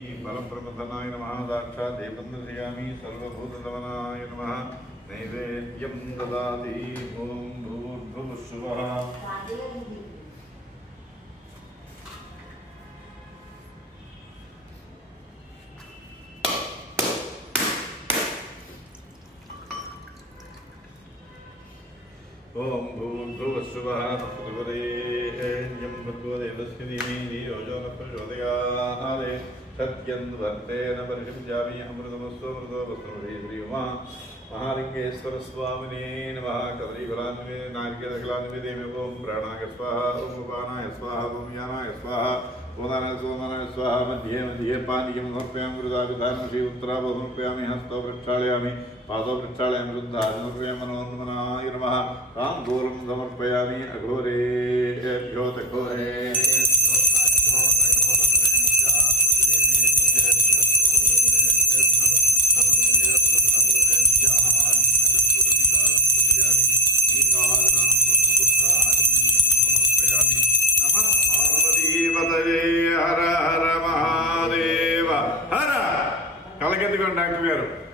परब्रह्मतनाय नमः साक्षात् देवन्द्रयामि सर्वभूतदमनाय नमः नैवेद्यं ददाति ॐ भूर्भुवस्सुवः ओम भूर्भुवस्सुवः तत्सवितुर्वरेण्यं भर्गो देवस्य धीमहि धियो यो नः प्रचोदयात् सत्यन्वर्तेन परिषिञ्जामि अमृतमस्वमृतो वस्त्रमधीर्यमा महालिंगेश्वर स्वामिने नमः कदलीफलान्विते नारिकेलफलान्विते देवी ओम प्राणाय स्वाहा ओम उपानाय स्वाहा ओम यानाय स्वाहा ओदानाय स्वाहा मध्ये मध्ये पानीयं समर्पयामि मृदाविधानं श्री उत्तराभो समर्पयामि हस्तौ प्रक्षालयामि पादौ प्रक्षालयामि शुद्धाय समर्पयामि मनोन्मनाय नमः ताम्बूलं समर्पयामि अघोरेभ्यो तघोरे हर हर महादेव हर कलगेंदुकोंडि डाक्टर गारु